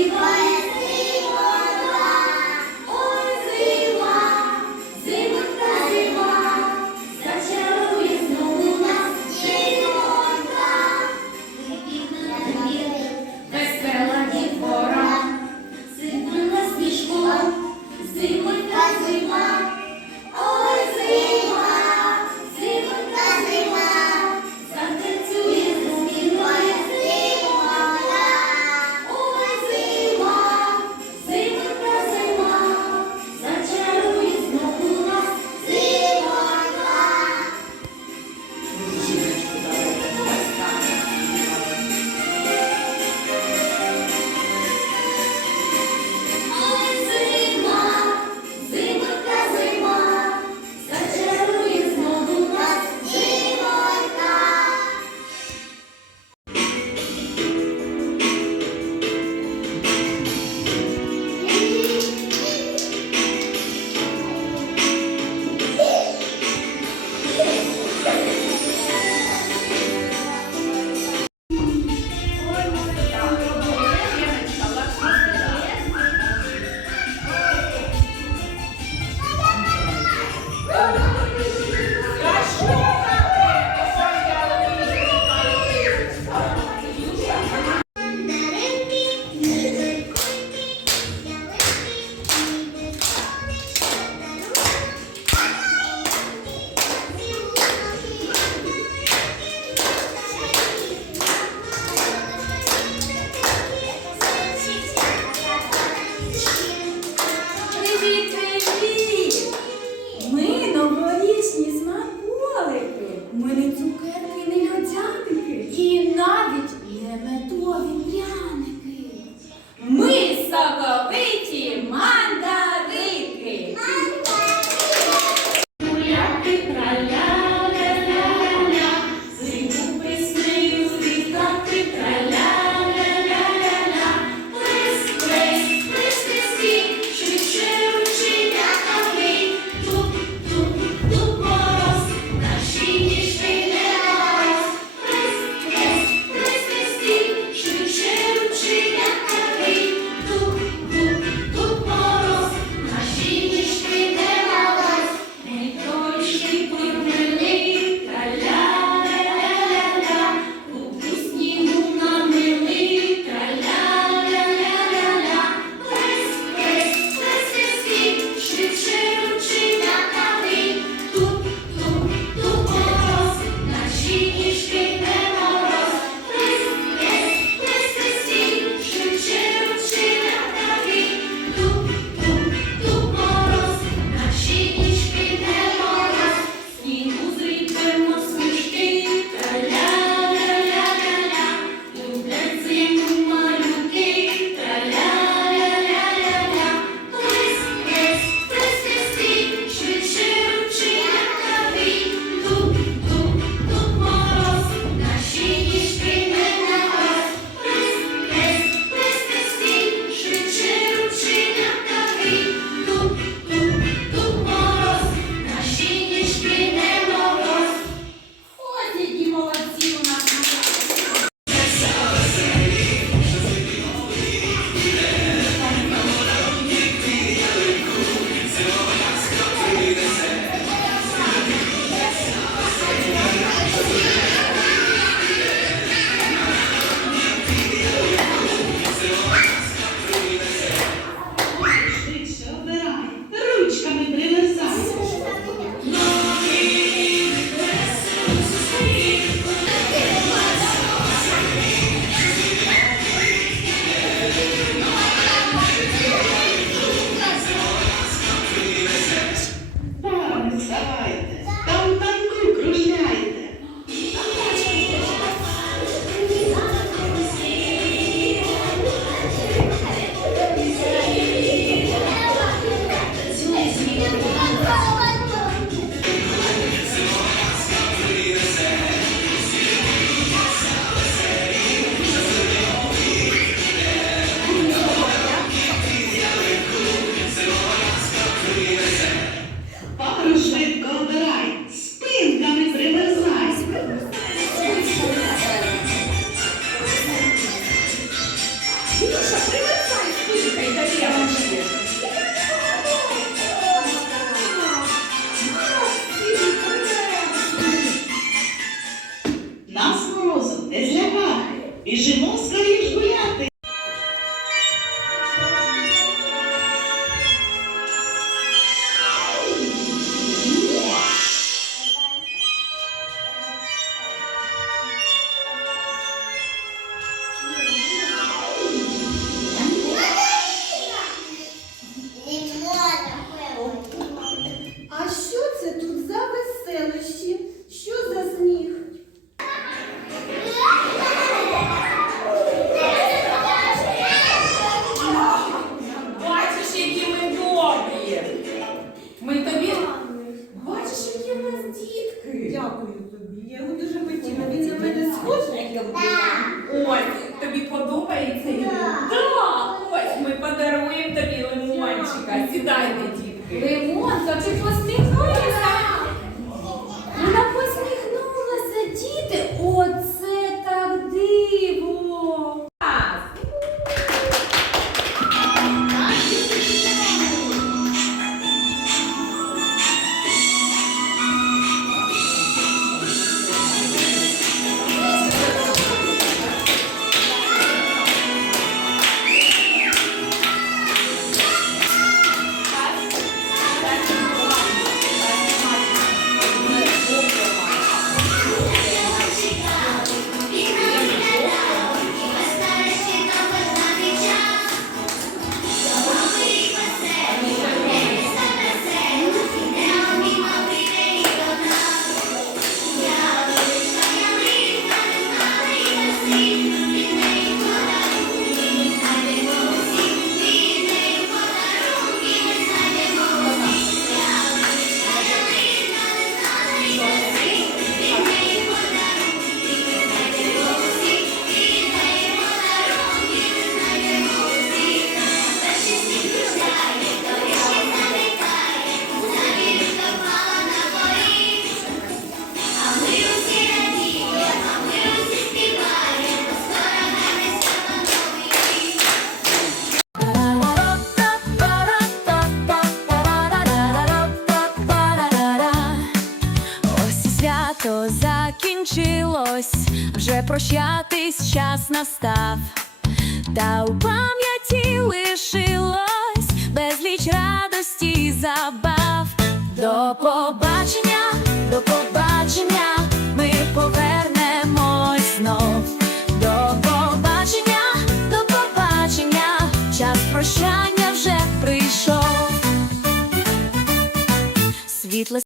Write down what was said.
Shiva. Лимонка чи постник прощатись час настав, та у пам'яті лишилось безліч радості і забав. До побачення, до побачення, ми повернемось знов. До побачення, до побачення, час прощання вже прийшов. Світле